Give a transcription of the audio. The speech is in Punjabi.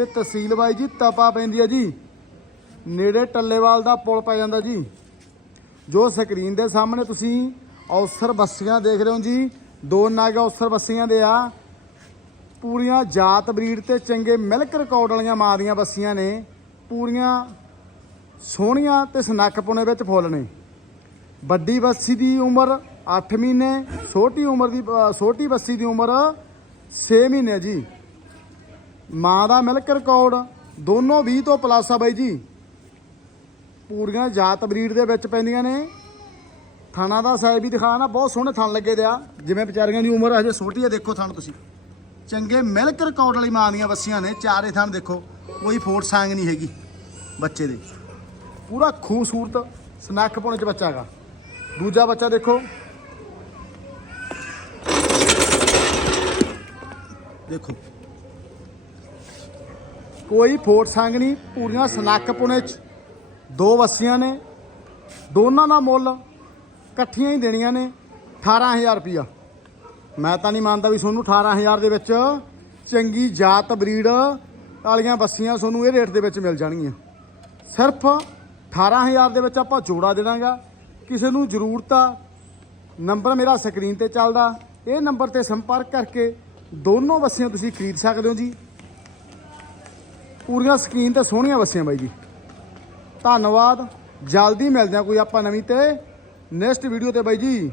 ਤੇ ਤਹਿਸੀਲ ਬਾਈ ਜੀ, ਤਪਾ ਪੈਂਦੀ ਹੈ ਜੀ। ਨੇੜੇ ਟੱਲੇਵਾਲ ਦਾ ਪੁਲ ਪੈ ਜਾਂਦਾ ਜੀ। ਜੋ ਸਕਰੀਨ ਦੇ ਸਾਹਮਣੇ ਤੁਸੀਂ ਔਸਰ ਬੱਸੀਆਂ ਦੇਖ ਰਹੇ ਹੋ ਜੀ, ਦੋ ਨਗ ਔਸਰ ਬੱਸੀਆਂ ਦੇ ਆ। ਪੂਰੀਆਂ ਜਾਤ ਬਰੀਡ ਤੇ ਚੰਗੇ ਮਿਲਕ ਰਿਕਾਰਡ ਵਾਲੀਆਂ ਮਾਂ ਦੀਆਂ ਬੱਸੀਆਂ ਨੇ। ਪੂਰੀਆਂ ਸੋਹਣੀਆਂ ਤੇ ਸਨੱਖਪੁਣੇ ਵਿੱਚ ਫੁੱਲ ਨੇ। ਵੱਡੀ ਬੱਸੀ ਦੀ ਉਮਰ 8 ਮਹੀਨੇ, ਛੋਟੀ ਉਮਰ ਦੀ ਛੋਟੀ ਬੱਸੀ ਦੀ ਉਮਰ 6 ਮਹੀਨੇ ਜੀ। ਮਾਂ ਦਾ ਮਿਲਕ ਰਿਕਾਰਡ, ਦੋਨੋਂ 20 ਤੋਂ ਪਲੱਸ ਆ ਬਾਈ ਜੀ। ਪੂਰੀਆਂ ਜਾਤ ਬਰੀਡ ਦੇ ਵਿੱਚ ਪੈਂਦੀਆਂ ਨੇ। ਥਾਣਾ ਦਾ ਸਾਈਜ਼ ਵੀ ਦਿਖਾ ਨਾ ਬਹੁਤ ਸੋਹਣੇ ਥਣ ਲੱਗੇ ਦੇ ਆ। ਜਿਵੇਂ ਵਿਚਾਰੀਆਂ ਦੀ ਉਮਰ ਹਜੇ ਛੋਟੀ ਆ, ਦੇਖੋ ਥਣ ਤੁਸੀਂ। ਚੰਗੇ ਮਿਲਕ ਰਿਕਾਰਡ ਵਾਲੀ ਮਾਂ ਦੀਆਂ ਬੱਸੀਆਂ ਨੇ, ਚਾਰੇ ਥਣ ਦੇਖੋ, ਕੋਈ ਫੋਟ ਸਾਂਗ ਨਹੀਂ ਹੈਗੀ ਬੱਚੇ ਦੇ। ਪੂਰਾ ਖੂਬਸੂਰਤ ਸਨੱਖ ਪੁਣੇ ਚ ਬੱਚਾ ਹੈਗਾ। ਦੂਜਾ ਬੱਚਾ ਦੇਖੋ। ਦੇਖੋ। ਕੋਈ ਫੋਟ ਸੰਗ ਨਹੀਂ, ਪੂਰੀਆਂ ਸਨੱਖ ਪੁਣੇ ਚ। ਦੋ ਵਸੀਆਂ ਨੇ, ਦੋਨਾਂ ਦਾ ਮੁੱਲ ਇਕੱਠੀਆਂ ਹੀ ਦੇਣੀਆਂ ਨੇ 18000 ਰੁਪਿਆ ਮੈਂ ਤਾਂ ਨਹੀਂ ਮੰਨਦਾ ਵੀ ਤੁਹਾਨੂੰ 18000 ਦੇ ਵਿੱਚ ਚੰਗੀ ਜਾਤ ਬਰੀਡ ਵਾਲੀਆਂ ਬੱਸੀਆਂ ਤੁਹਾਨੂੰ ਇਹ ਰੇਟ ਦੇ ਵਿੱਚ ਮਿਲ ਜਾਣਗੀਆਂ। ਸਿਰਫ 18000 ਦੇ ਵਿੱਚ ਆਪਾਂ ਜੋੜਾ ਦੇ ਦਾਂਗਾ ਕਿਸੇ ਨੂੰ ਜ਼ਰੂਰਤ ਆ, ਨੰਬਰ ਮੇਰਾ ਸਕਰੀਨ ਤੇ ਚੱਲਦਾ। ਇਹ ਨੰਬਰ ਤੇ ਸੰਪਰਕ ਕਰਕੇ ਦੋਨੋਂ ਬੱਸੀਆਂ ਤੁਸੀਂ ਖਰੀਦ ਸਕਦੇ ਹੋ ਜੀ। ਪੂਰੀਆਂ ਸਕਰੀਨ ਤੇ ਸੋਹਣੀਆਂ ਬੱਸੀਆਂ ਬਾਈ ਜੀ। ਧੰਨਵਾਦ। ਜਲਦੀ ਮਿਲਦੇ ਆ ਕੋਈ ਆਪਾਂ ਨਵੀਂ ਤੇ। ਨੈਕਸਟ ਵੀਡੀਓ ਤੇ ਬਾਈ ਜੀ।